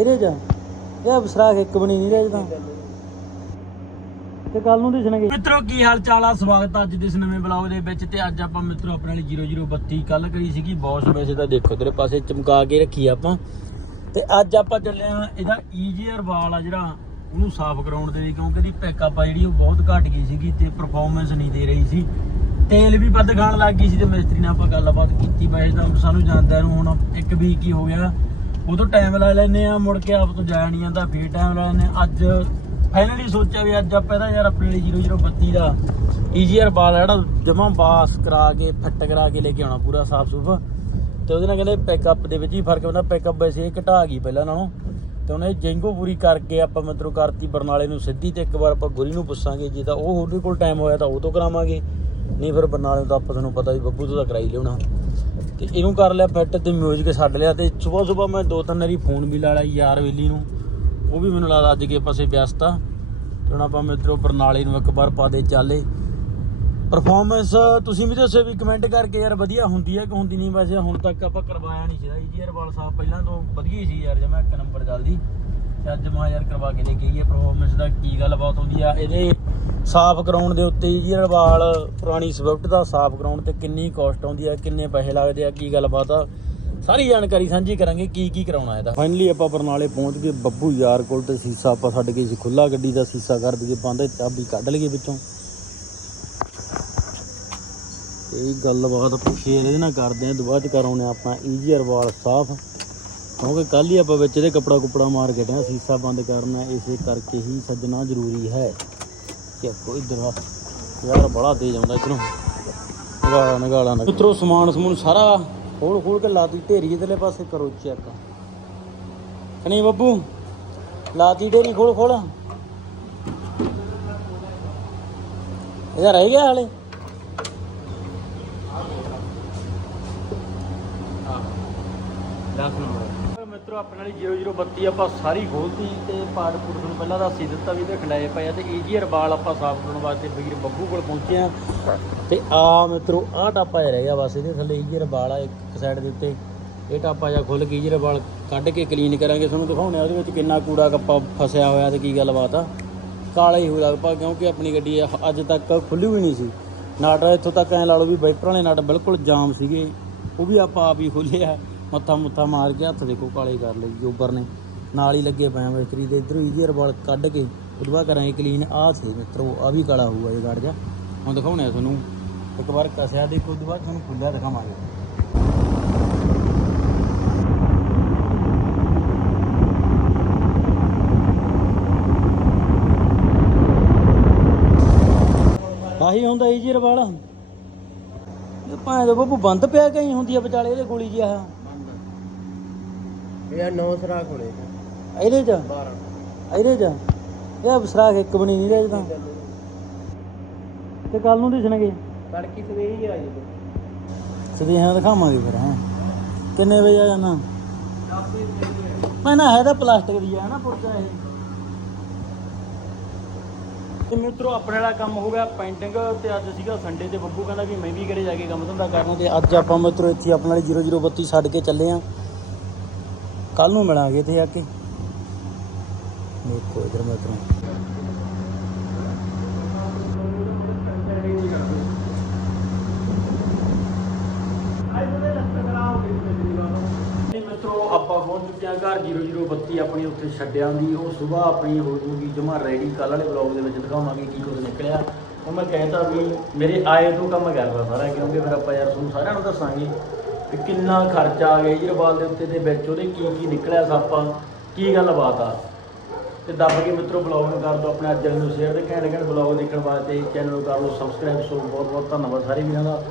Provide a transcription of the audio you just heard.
ਇਹਦੇ ਚ? ਇਹ ਬਸਰਾਖ ਇੱਕ ਬਣੀ ਨਹੀਂ ਰਹੀ ਤਾਂ। ਤੇ ਕੱਲ ਨੂੰ ਦਿਸਣਗੇ। ਮਿੱਤਰੋ, ਕੀ ਹਾਲ ਚਾਲ ਆ? ਸਵਾਗਤ ਆ ਅੱਜ ਦੇ ਇਸ ਨਵੇਂ ਬਲੌਗ ਦੇ ਵਿੱਚ ਤੇ ਅੱਜ ਆਪਾਂ ਮਿੱਤਰੋ ਆਪਣੇ ਵਾਲੀ 0032 ਕੱਲ ਕਰੀ ਸੀਗੀ। ਬੌਸ ਵੈਸੇ ਤਾਂ ਦੇਖੋ, ਤੇਰੇ ਪਾਸੇ ਚਮਕਾ ਕੇ ਰੱਖੀ ਆਪਾਂ। ਤੇ ਅੱਜ ਆਪਾਂ ਚੱਲੇ ਆ ਇਹਦਾ ਈਜੀਅਰ ਵਾਲ ਆ ਜਿਹੜਾ, ਉਹਨੂੰ ਸਾਫ਼ ਕਰਾਉਣ ਦੇ ਲਈ, ਕਿਉਂਕਿ ਇਹਦੀ ਪੈਕਅਪ ਆ ਜਿਹੜੀ ਉਹ ਬਹੁਤ ਘਟ ਗਈ ਸੀਗੀ ਤੇ ਪਰਫਾਰਮੈਂਸ ਨਹੀਂ ਦੇ ਰਹੀ ਸੀ। ਤੇਲ ਵੀ ਵੱਧ ਖਾਣ ਲੱਗ ਗਈ ਸੀ ਤੇ ਮਿਸਤਰੀ ਨਾਲ ਆਪਾਂ ਗੱਲਬਾਤ ਕੀਤੀ। ਵੈਸੇ ਤਾਂ ਸਾਨੂੰ ਜਾਂਦਾ ਨੂੰ ਹੁਣ ਇੱਕ ਵੀਕ ਹੀ ਹੋ ਗਿਆ। ਉਹ ਤੋਂ ਟਾਈਮ ਲਾ ਲੈਨੇ ਆ, ਮੁੜ ਕੇ ਆਪ ਤੋਂ ਜਾਇਆ ਨਹੀਂ ਜਾਂਦਾ, ਫੇਰ ਟਾਈਮ ਲਾ ਲੈਨੇ ਆ। ਅੱਜ ਫਾਈਨਲੀ ਸੋਚਿਆ ਵੀ ਅੱਜ ਆਪਾਂ ਇਹਦਾ ਯਾਰ ਆਪਣੇ ਲਈ 0032 ਦਾ ਈਜੀਅਰ ਵਾਲ ਆ ਜਿਹੜਾ ਜਮਾ ਬਾਸ ਕਰਾ ਕੇ ਫਿੱਟ ਕਰਾ ਕੇ ਲੈ ਕੇ ਆਉਣਾ ਪੂਰਾ ਸਾਫ਼ ਸੁਫ। ਤੇ ਉਹਦੇ ਨਾਲ ਕਹਿੰਦੇ ਪੈਕਅਪ ਦੇ ਵਿੱਚ ਹੀ ਫ਼ਰਕ ਪੈਂਦਾ ਪੈਕਅਪ ਵੈਸੇ ਇਹ ਘਟਾ ਗਈ ਪਹਿਲਾਂ ਨਾਲੋਂ। ਤੇ ਉਹਨੇ ਜੈਂਗੋ ਪੂਰੀ ਕਰਕੇ ਆਪਾਂ ਮਤਲਬ ਕਰਤੀ ਬਰਨਾਲੇ ਨੂੰ ਸਿੱਧੀ ਤੇ ਇੱਕ ਵਾਰ ਆਪਾਂ ਗੁਰੀ ਨੂੰ ਪੁੱਛਾਂਗੇ ਜੇ ਤਾਂ ਉਹ ਉਹਦੇ ਕੋਲ ਟਾਈਮ ਹੋਇਆ ਤਾਂ ਉਹ ਤੋਂ ਕਰਾਵਾਂਗੇ। ਨਹੀਂ ਫਿਰ ਬਰਨਾਲੇ ਨੂੰ ਤਾਂ ਆਪਾਂ ਤੁਹਾਨੂੰ ਪਤਾ ਵੀ ਬੱਬੂ ਤੋਂ ਤਾਂ ਕਰਾਈ ਲਿਆਉਣਾ। ਇਹਨੂੰ ਕਰ ਲਿਆ, ਫਿੱਟ ਤੇ ਮਿਊਜ਼ਿਕ ਛੱਡ ਲਿਆ ਤੇ ਸਵੇਰ ਸਵੇਰ ਮੈਂ ਦੋ ਤਿੰਨ ਵਾਰੀ ਫੋਨ ਵੀ ਲਾ ਲਿਆ ਯਾਰ ਵੇਲੀ ਨੂੰ। ਉਹ ਵੀ ਮੈਨੂੰ ਲੱਗਦਾ ਅੱਜ ਕੇ ਪਾਸੇ ਵਿਅਸਤ ਆ। ਤੇ ਹੁਣ ਆਪਾਂ ਮਿੱਤਰੋ ਬਰਨਾਲੇ ਨੂੰ ਇੱਕ ਵਾਰ ਪਾ ਦੇ ਚਾਲੇ। ਪਰਫਾਰਮੈਂਸ ਤੁਸੀਂ ਵੀ ਦੱਸੋ ਵੀ ਕਮੈਂਟ ਕਰਕੇ ਯਾਰ ਵਧੀਆ ਹੁੰਦੀ ਹੈ ਕਿ ਹੁੰਦੀ ਨਹੀਂ। ਵੈਸੇ ਹੁਣ ਤੱਕ ਆਪਾਂ ਕਰਵਾਇਆ ਨਹੀਂ ਸੀਗਾ। ਜੀ ਈਜੀਆਰ ਵਾਲ ਸਾਹਿਬ ਪਹਿਲਾਂ ਤੋਂ ਵਧੀਆ ਹੀ ਸੀ ਯਾਰ, ਜਮਾ ਇੱਕ ਨੰਬਰ ਚੱਲਦੀ। ਤੇ ਅੱਜ ਮੈਂ ਯਾਰ ਕਰਵਾ ਕੇ ਲੈ ਗਈ ਹੈ ਪਰਫਾਰਮੈਂਸ ਦਾ ਕੀ ਗੱਲਬਾਤ ਹੁੰਦੀ ਆ, ਇਹਦੇ ਸਾਫ਼ ਕਰਾਉਣ ਦੇ ਉੱਤੇ ਜੀ ਰਵਾਲ ਪੁਰਾਣੀ ਸਵਿਫਟ ਦਾ ਸਾਫ਼ ਕਰਾਉਣ ਤੇ ਕਿੰਨੀ ਕਾਸਟ ਆਉਂਦੀ ਆ, ਕਿੰਨੇ ਪੈਸੇ ਲੱਗਦੇ ਆ, ਕੀ ਗੱਲਬਾਤ ਆ, ਸਾਰੀ ਜਾਣਕਾਰੀ ਸਾਂਝੀ ਕਰਾਂਗੇ, ਕੀ ਕੀ ਕਰਾਉਣਾ ਇਹਦਾ। ਫਾਈਨਲੀ ਆਪਾਂ ਬਰਨਾਲੇ ਪਹੁੰਚ ਗਏ, ਬੱਬੂ ਯਾਰ ਕੋਲ ਤੇ ਸੀਸਾ ਆਪਾਂ ਛੱਡ ਕੇ ਸੀ ਖੁੱਲਾ ਗੱਡੀ ਦਾ ਸੀਸਾ ਕਰ ਦਈਏ, ਬੰਦ ਚਾਬੀ ਕੱਢ ਲਈਏ ਵਿੱਚੋਂ। ਤੇ ਇਹ ਗੱਲਬਾਤ ਫੇਰ ਇਹਦੇ ਨਾਲ ਕਰਦੇ ਆਂ, ਦੁਬਾਰਾ ਚ ਕਰਾਉਣੇ ਆਪਣਾ ਈਜੀਅਰ ਵਾਲ ਸਾਫ਼। ਕਿਉਂਕਿ ਕੱਲ ਹੀ ਆਪਾਂ ਵਿੱਚ ਇਹਦੇ ਕਪੜਾ ਕੁਪੜਾ ਮਾਰ ਕੇ ਟਿਆ ਸੀਸਾ ਬੰਦ ਕਰਨਾ, ਇਸੇ ਕਰਕੇ ਹੀ ਸੱਜਣਾ ਜ਼ਰੂਰੀ ਹੈ। ਕਿ ਕੋਈ ਦਰਾ ਯਾਰ ਬੜਾ ਤੇਜ਼ ਆਉਂਦਾ ਇਧਰੋਂ। ਨਗਾਲਾ ਨਗਾਲਾ ਉਤਰੋ ਸਮਾਨ ਸਮੂਨ ਸਾਰਾ ਖੋਲ ਖੋਲ ਕੇ ਲਾਤੀ ਢੇਰੀ ਇਧਰਲੇ ਪਾਸੇ, ਕਰੋ ਚੈੱਕ ਨਹੀਂ ਬੱਬੂ? ਲਾਤੀ ਢੇਰੀ ਖੋਲ ਖੋਲ। ਇਹਦਾ ਰਹਿ ਗਿਆ ਹਾਲੇ? ਮਿੱਤਰੋ, ਆਪਣੇ ਵਾਲੀ 0032 ਆਪਾਂ ਸਾਰੀ ਖੋਲਤੀ ਤੇ ਪਾਰਟ ਪੁਰ ਨੂੰ ਪਹਿਲਾਂ ਦੱਸ ਹੀ ਦਿੱਤਾ ਵੀ ਇਹਦੇ ਖੰਡਾਏ ਪਏ ਆ ਤੇ ਈਜੀਅਰ ਵਾਲ ਆਪਾਂ ਸਾਫ਼ ਕਰਨ ਵਾਸਤੇ ਵੀਰ ਬੱਬੂ ਕੋਲ ਪਹੁੰਚੇ ਆ। ਤੇ ਆ ਮਿੱਤਰੋ, ਆਹ ਟਾਪਾ ਜਿਹਾ ਰਹਿ ਗਿਆ ਬਸ, ਇਹਦੇ ਥੱਲੇ ਈਜੀਅਰ ਵਾਲ ਆ, ਇੱਕ ਸਾਈਡ ਦੇ ਉੱਤੇ। ਇਹ ਟਾਪਾ ਜਿਹਾ ਖੁੱਲ ਕੇ ਈਜੀਅਰ ਵਾਲ ਕੱਢ ਕੇ ਕਲੀਨ ਕਰਾਂਗੇ। ਤੁਹਾਨੂੰ ਦਿਖਾਉਣੇ ਆ ਉਹਦੇ ਵਿੱਚ ਕਿੰਨਾ ਕੂੜਾ ਕੱਪਾ ਫਸਿਆ ਹੋਇਆ ਤੇ ਕੀ ਗੱਲਬਾਤ ਆ। ਕਾਲਾ ਹੀ ਹੋ ਲਗਭਗ, ਕਿਉਂਕਿ ਆਪਣੀ ਗੱਡੀ ਅੱਜ ਤੱਕ ਖੁੱਲੀ ਵੀ ਨਹੀਂ ਸੀ। ਨਟ ਇੱਥੋਂ ਤੱਕ ਐ ਲਾ ਲਓ ਵੀ ਵਾਈਪਰ ਵਾਲੇ ਨਟ ਬਿਲਕੁਲ ਜਾਮ ਸੀਗੇ। ਉਹ ਵੀ ਆਪਾਂ ਆਪ ਹੀ ਖੋਲਿਆ ਮੱਥਾ ਮੁੱਥਾ ਮਾਰ ਕੇ ਹੱਥ ਦੇਖੋ, ਕਾਲੇ ਕਰ ਲਈ ਜੋਬਰ ਨੇ। ਨਾਲ ਹੀ ਲੱਗੇ ਪਏ ਮਿਸਤਰੀ ਦੇ। ਇਧਰੋਂ ਈਜ਼ੀਅਰ ਵਾਲ ਕੱਢ ਕੇ ਉਹਦੇ ਕਰਾਂਗੇ ਕਲੀਨ ਆਹ ਸੀ ਮਿੱਤਰੋ, ਆ ਵੀ ਕਾਲਾ ਹੋਊਗਾ ਇਹ ਗੜ ਜਾ ਹੁਣ ਦਿਖਾਉਣੇ ਆ ਤੁਹਾਨੂੰ। ਇੱਕ ਵਾਰ ਕਸਿਆ ਦੇਖੋ, ਉਹਦੇ ਬਾਅਦ ਤੁਹਾਨੂੰ ਖੁੱਲਿਆ ਦਿਖਾਵਾਂਗੇ। ਆਹੀ ਹੁੰਦਾ ਈਜ਼ੀਅਰ ਵਾਲ ਇਹ ਭਾਵੇਂ ਤਾਂ ਬੱਬੂ ਬੰਦ ਪਿਆ ਕਈ ਹੁੰਦੀ ਆ ਵਿਚਾਲੇ ਇਹਦੇ ਗੋਲੀ ਜੀ ਆ ਇਹ ਨੌ ਸਰਾਖ ਹੋਣੇ ਇਹਦੇ ਚ? 12 ਇਹਦੇ ਚ? ਇਹ ਬਸਰਾਖ ਇੱਕ ਬਣੀ ਨਹੀਂ ਰਹੀ ਤਾਂ। ਤੇ ਕੱਲ ਨੂੰ ਦਿਸਣਗੇ। ਤੜਕੀ ਸਵੇਰੇ ਹੀ ਆ ਜੀ ਸਦੇਹਾਂ ਦਿਖਾਵਾਂਗੇ ਫਿਰ ਹਾਂ। ਕਿੰਨੇ ਵਜੇ ਆ ਜਾਣਾ? ਮੈਂ ਨਾ ਹੈ ਤਾਂ ਪਲਾਸਟਿਕ ਦੀ ਆ ਨਾ ਪੁਰਜਾ ਇਹ। ਤੇ ਮਿੱਤਰੋ ਆਪਣੇ ਵਾਲਾ ਕੰਮ ਹੋ ਗਿਆ ਪੈਂਟਿੰਗ ਤੇ ਅੱਜ ਸੀਗਾ ਸੰਡੇ ਤੇ ਬੱਬੂ ਕਹਿੰਦਾ ਵੀ ਮੈਂ ਵੀ ਘਰੇ ਜਾ ਕੇ ਕੰਮ ਧੰਦਾ ਕਰਨਾ। ਤੇ ਅੱਜ ਆਪਾਂ ਮਿੱਤਰੋ ਇੱਥੇ ਆਪਣੇ ਵਾਲੀ 0032 ਛੱਡ ਕੇ ਚੱਲੇ ਆ। ਕੱਲ ਨੂੰ ਮਿਲਾਂਗੇ ਇੱਥੇ ਆ ਕੇ। ਦੇਖੋ ਇਧਰ ਮਿੱਤਰੋ ਮਿੱਤਰੋ, ਆਪਾਂ ਪਹੁੰਚ ਚੁੱਕੇ ਹਾਂ ਘਰ 0032 ਆਪਣੀ ਉੱਥੇ ਛੱਡਿਆਂ ਦੀ। ਉਹ ਸਵੇਰ ਆਪਣੀ ਹੋ ਜੂਗੀ ਜਮਾ ਰੈਡੀ ਕੱਲ ਵਾਲੇ ਵਲੌਗ ਦੇ ਵਿੱਚ ਦਿਖਾਵਾਂਗੇ ਕੀ ਕੁਝ ਨਿਕਲਿਆ। ਉਹ ਮੈਂ ਕਹਿੰਦਾ ਵੀ ਮੇਰੇ ਆਏ ਤੋਂ ਕੰਮ ਕਰਦਾ ਸਾਰਾ, ਕਿਉਂਕਿ ਫਿਰ ਆਪਾਂ ਯਾਰ ਤੁਹਾਨੂੰ ਸਾਰਿਆਂ ਨੂੰ ਦੱਸਾਂਗੇ। ਕਿ ਕਿੰਨਾ ਖਰਚਾ ਆ ਗਿਆ ਜਰਵਾਲ ਦੇ ਉੱਤੇ ਦੇ ਵਿੱਚ ਉਹਦੇ ਕੀ ਕੀ ਨਿਕਲਿਆ ਸਾਪਾ, ਕੀ ਗੱਲਬਾਤ ਆ? ਤੇ ਦੱਬ ਕੇ ਮਿੱਤਰੋ ਬਲੌਗ ਨੂੰ ਕਰ ਦਿਓ ਆਪਣੇ ਅੱਜ ਨੂੰ ਸ਼ੇਅਰ ਤੇ ਘੈਂਟ ਘੈਂਟ ਬਲੌਗ ਦੇਖਣ ਵਾਸਤੇ ਚੈਨਲ ਨੂੰ ਕਰ ਲਓ ਸਬਸਕ੍ਰਾਈਬ ਸੋ ਬਹੁਤ ਬਹੁਤ ਧੰਨਵਾਦ ਸਾਰੇ ਵੀਰਾਂ ਦਾ।